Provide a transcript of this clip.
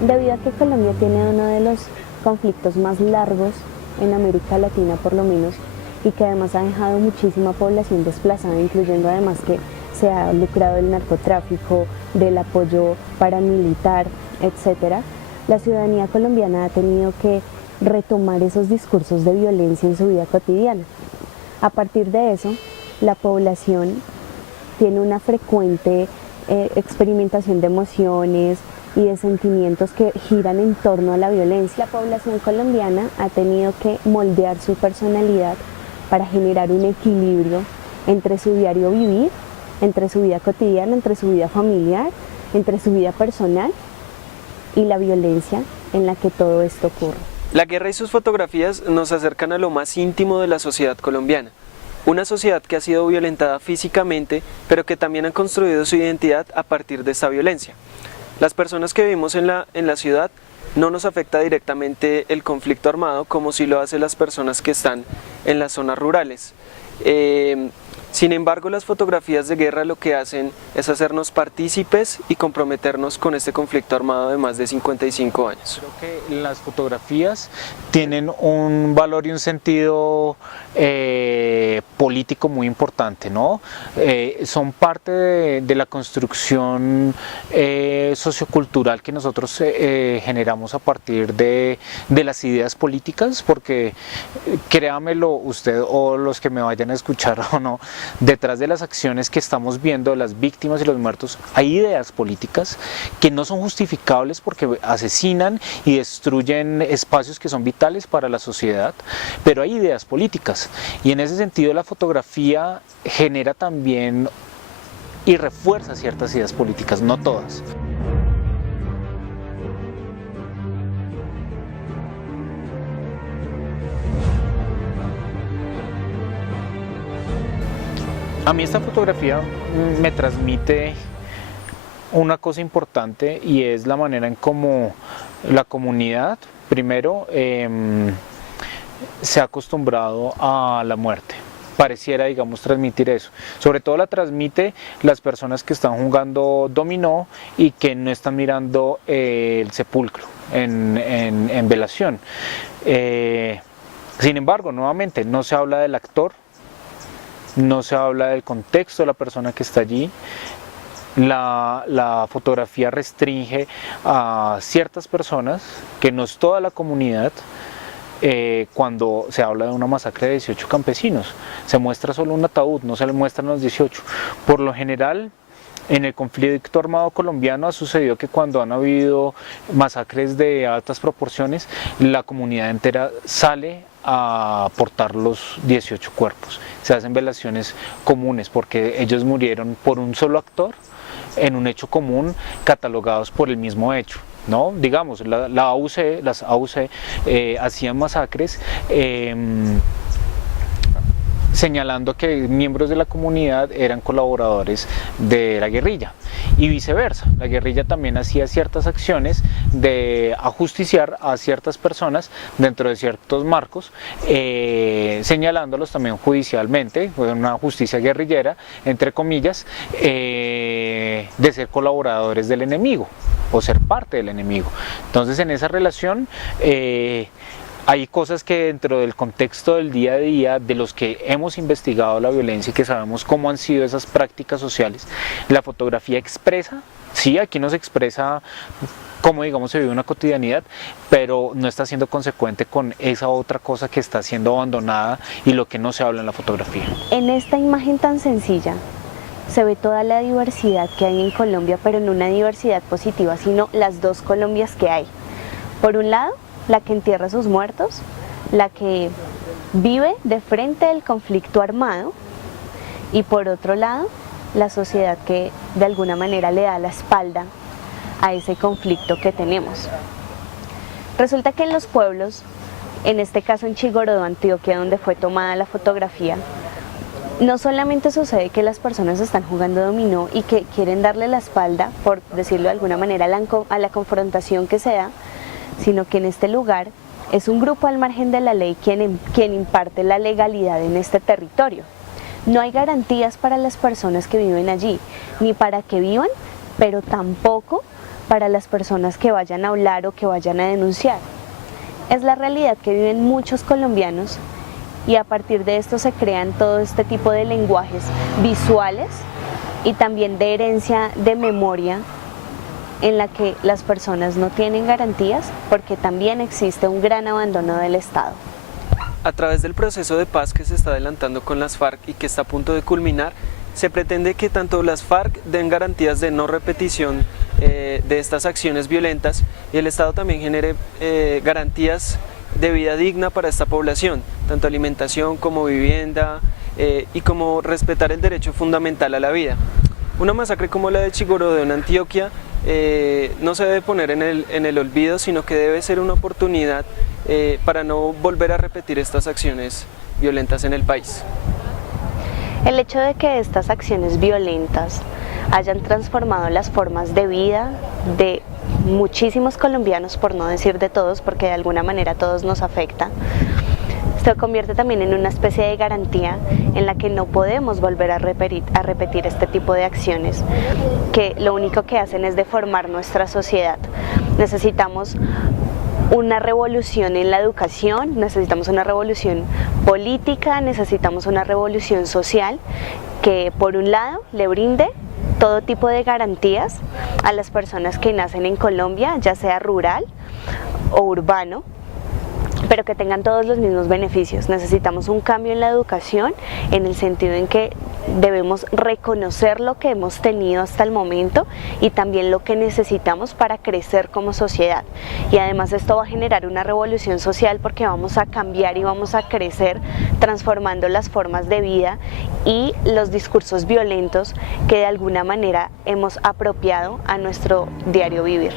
Debido a que Colombia tiene uno de los conflictos más largos en América Latina por lo menos, y que además ha dejado muchísima población desplazada, incluyendo además que se ha lucrado del narcotráfico, del apoyo paramilitar, etcétera, la ciudadanía colombiana ha tenido que retomar esos discursos de violencia en su vida cotidiana. A partir de eso, la población tiene una frecuente experimentación de emociones y de sentimientos que giran en torno a la violencia. La población colombiana ha tenido que moldear su personalidad para generar un equilibrio entre su diario vivir, entre su vida cotidiana, entre su vida familiar, entre su vida personal y la violencia en la que todo esto ocurre. La guerra y sus fotografías nos acercan a lo más íntimo de la sociedad colombiana. Una sociedad que ha sido violentada físicamente, pero que también ha construido su identidad a partir de esta violencia. Las personas que vivimos en la ciudad no nos afecta directamente el conflicto armado como si lo hacen las personas que están en las zonas rurales. Sin embargo, las fotografías de guerra lo que hacen es hacernos partícipes y comprometernos con este conflicto armado de más de 55 años. Creo que las fotografías tienen un valor y un sentido político muy importante, ¿no? Son parte de la construcción sociocultural que nosotros generamos a partir de las ideas políticas, porque créamelo usted o los que me vayan a escuchar o no, detrás de las acciones que estamos viendo, las víctimas y los muertos, hay ideas políticas que no son justificables porque asesinan y destruyen espacios que son vitales para la sociedad, pero hay ideas políticas, y en ese sentido la fotografía genera también y refuerza ciertas ideas políticas, no todas. A mí esta fotografía me transmite una cosa importante, y es la manera en cómo la comunidad, primero, se ha acostumbrado a la muerte. Pareciera, digamos, transmitir eso. Sobre todo la transmite las personas que están jugando dominó y que no están mirando el sepulcro en velación. Sin embargo, nuevamente, no se habla del actor, no se habla del contexto de la persona que está allí. La fotografía restringe a ciertas personas, que no es toda la comunidad. Cuando se habla de una masacre de 18 campesinos, se muestra solo un ataúd, no se le muestran los 18. Por lo general, en el conflicto armado colombiano ha sucedido que cuando han habido masacres de altas proporciones, la comunidad entera sale a portar los 18 cuerpos. Se hacen velaciones comunes porque ellos murieron por un solo actor en un hecho común, catalogados por el mismo hecho, ¿no? Digamos, las AUC hacían masacres señalando que miembros de la comunidad eran colaboradores de la guerrilla, y viceversa. La guerrilla también hacía ciertas acciones de ajusticiar a ciertas personas dentro de ciertos marcos, señalándolos también judicialmente, una justicia guerrillera, entre comillas, de ser colaboradores del enemigo o ser parte del enemigo. Entonces, en esa relación hay cosas que dentro del contexto del día a día, de los que hemos investigado la violencia y que sabemos cómo han sido esas prácticas sociales, la fotografía expresa. Sí, aquí nos expresa cómo, digamos, se vive una cotidianidad, pero no está siendo consecuente con esa otra cosa que está siendo abandonada y lo que no se habla en la fotografía. En esta imagen tan sencilla se ve toda la diversidad que hay en Colombia, pero no una diversidad positiva, sino las dos Colombias que hay. Por un lado, la que entierra a sus muertos, la que vive de frente al conflicto armado, y por otro lado, la sociedad que de alguna manera le da la espalda a ese conflicto que tenemos. Resulta que en los pueblos, en este caso en Chigorodó, Antioquia, donde fue tomada la fotografía, no solamente sucede que las personas están jugando dominó y que quieren darle la espalda, por decirlo de alguna manera, a la confrontación que se da, sino que en este lugar es un grupo al margen de la ley quien imparte la legalidad en este territorio. No hay garantías para las personas que viven allí, ni para que vivan, pero tampoco para las personas que vayan a hablar o que vayan a denunciar. Es la realidad que viven muchos colombianos y a partir de esto se crean todo este tipo de lenguajes visuales y también de herencia de memoria en la que las personas no tienen garantías porque también existe un gran abandono del Estado. A través del proceso de paz que se está adelantando con las FARC y que está a punto de culminar, se pretende que tanto las FARC den garantías de no repetición de estas acciones violentas y el Estado también genere garantías de vida digna para esta población, tanto alimentación como vivienda y como respetar el derecho fundamental a la vida. Una masacre como la de Chigorodó en Antioquia no se debe poner en el olvido, sino que debe ser una oportunidad para no volver a repetir estas acciones violentas en el país. El hecho de que estas acciones violentas hayan transformado las formas de vida de muchísimos colombianos, por no decir de todos, porque de alguna manera a todos nos afecta, se convierte también en una especie de garantía en la que no podemos volver a repetir este tipo de acciones que lo único que hacen es deformar nuestra sociedad. Necesitamos una revolución en la educación, necesitamos una revolución política, necesitamos una revolución social que por un lado le brinde todo tipo de garantías a las personas que nacen en Colombia, ya sea rural o urbano, pero que tengan todos los mismos beneficios. Necesitamos un cambio en la educación en el sentido en que debemos reconocer lo que hemos tenido hasta el momento y también lo que necesitamos para crecer como sociedad. Y además esto va a generar una revolución social porque vamos a cambiar y vamos a crecer transformando las formas de vida y los discursos violentos que de alguna manera hemos apropiado a nuestro diario vivir.